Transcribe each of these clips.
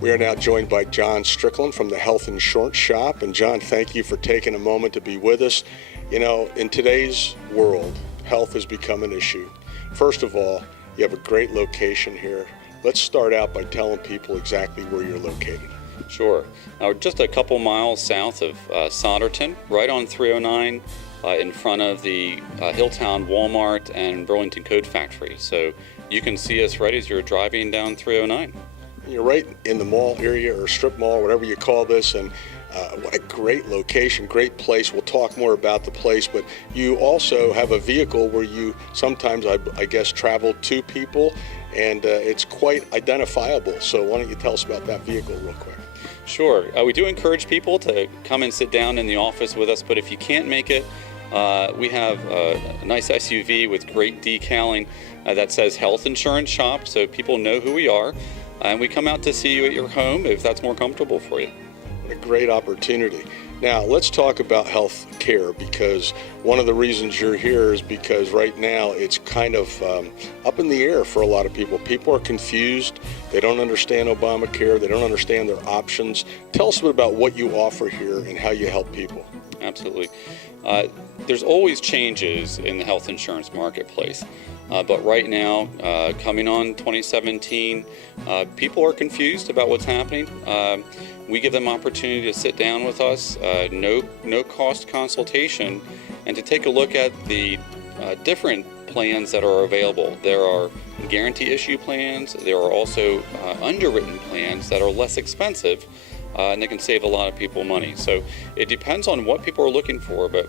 We are now joined by John Strickland from the Health Insurance Shop. And John, thank you for taking a moment to be with us. You know, in today's world, health has become an issue. First of all, you have a great location here. Let's start out by telling people exactly where you're located. Sure. Now, just a couple miles south of Solderton, right on 309, in front of the Hilltown Walmart and Burlington Coat Factory. So you can see us right as you're driving down 309. You're right in the mall area, or strip mall, whatever you call this, and what a great location, great place. We'll talk more about the place, but you also have a vehicle where you sometimes, I guess, travel to people, and it's quite identifiable. So why don't you tell us about that vehicle real quick? Sure. We do encourage people to come and sit down in the office with us, but if you can't make it, we have a nice SUV with great decaling that says Health Insurance Shop, so people know who we are, and we come out to see you at your home if that's more comfortable for you. What a great opportunity. Now, let's talk about health care, because one of the reasons you're here is because right now it's kind of up in the air for a lot of people. People are confused. They don't understand Obamacare. They don't understand their options. Tell us a bit about what you offer here and how you help people. Absolutely. There's always changes in the health insurance marketplace. But right now, coming on 2017, people are confused about what's happening. We give them opportunity to sit down with us, no cost consultation, and to take a look at the different plans that are available. There are guarantee issue plans. There are also underwritten plans that are less expensive, and they can save a lot of people money. So it depends on what people are looking for, but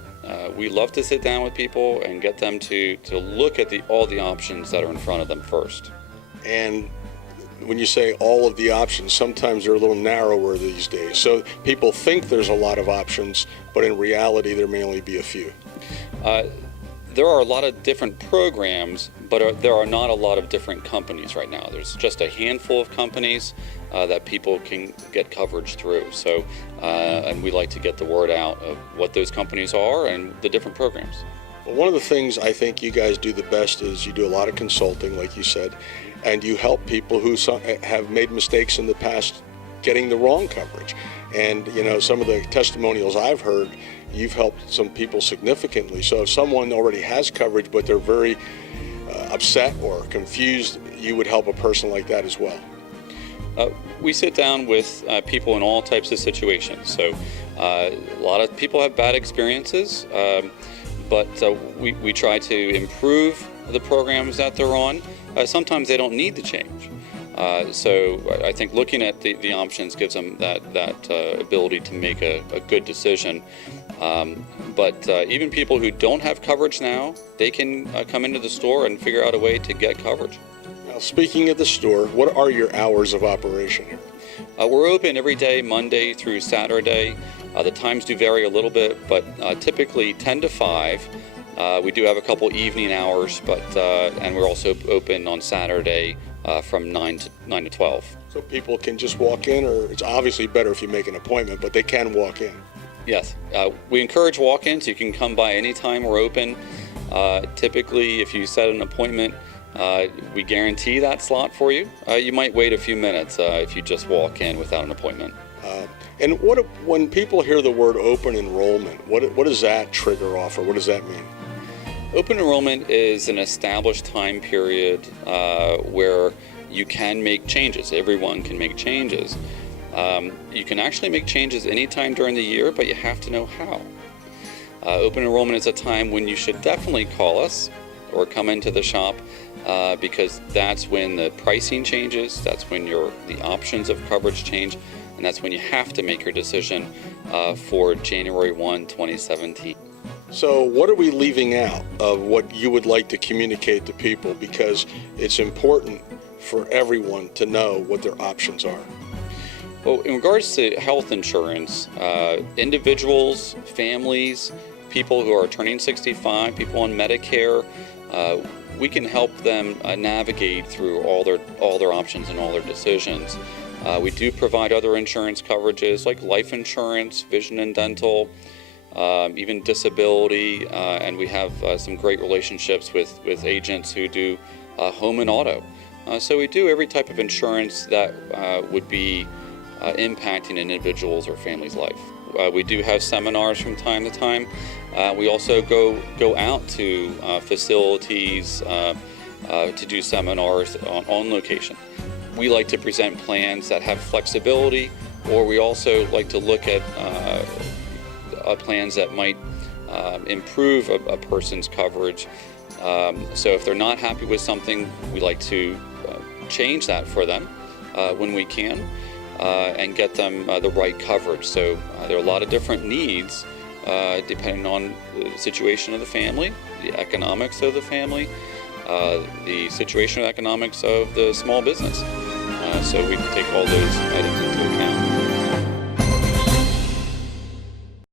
we love to sit down with people and get them to look at all the options that are in front of them first. And when you say all of the options, sometimes they're a little narrower these days. So people think there's a lot of options, but in reality, there may only be a few. There are a lot of different programs, but there are not a lot of different companies right now. There's just a handful of companies that people can get coverage through. So, and we like to get the word out of what those companies are and the different programs. Well, one of the things I think you guys do the best is you do a lot of consulting, like you said, and you help people who have made mistakes in the past getting the wrong coverage. And, you know, some of the testimonials I've heard, you've helped some people significantly. So if someone already has coverage, but they're very upset or confused, you would help a person like that as well. We sit down with people in all types of situations. So a lot of people have bad experiences, but we try to improve the programs that they're on. Sometimes they don't need to change. So I think looking at the options gives them that ability to make a good decision. But even people who don't have coverage now, they can come into the store and figure out a way to get coverage. Now, speaking of the store, what are your hours of operation here? We're open every day, Monday through Saturday. The times do vary a little bit, but typically 10 to 5. We do have a couple evening hours, but and we're also open on Saturday from 9 to 12. So people can just walk in, or it's obviously better if you make an appointment, but they can walk in. Yes, we encourage walk-ins. You can come by anytime we're open. Typically, if you set an appointment, we guarantee that slot for you. You might wait a few minutes if you just walk in without an appointment. And when people hear the word open enrollment, what does that trigger off, or what does that mean? Open enrollment is an established time period where you can make changes. Everyone can make changes. You can actually make changes anytime during the year, but you have to know how. Open enrollment is a time when you should definitely call us or come into the shop because that's when the pricing changes, that's when the options of coverage change, and that's when you have to make your decision for January 1, 2017. So what are we leaving out of what you would like to communicate to people? Because it's important for everyone to know what their options are. Well, in regards to health insurance, individuals, families, people who are turning 65, people on Medicare, we can help them navigate through all their options and all their decisions. We do provide other insurance coverages like life insurance, vision and dental, even disability, and we have some great relationships with agents who do home and auto. So we do every type of insurance that would be impacting an individual's or family's life. We do have seminars from time to time. We also go out to facilities to do seminars on location. We like to present plans that have flexibility, or we also like to look at plans that might improve a person's coverage. So if they're not happy with something, we like to change that for them when we can, and get them the right coverage. So there are a lot of different needs depending on the situation of the family, the economics of the family, the situational economics of the small business. So we take all those items into account.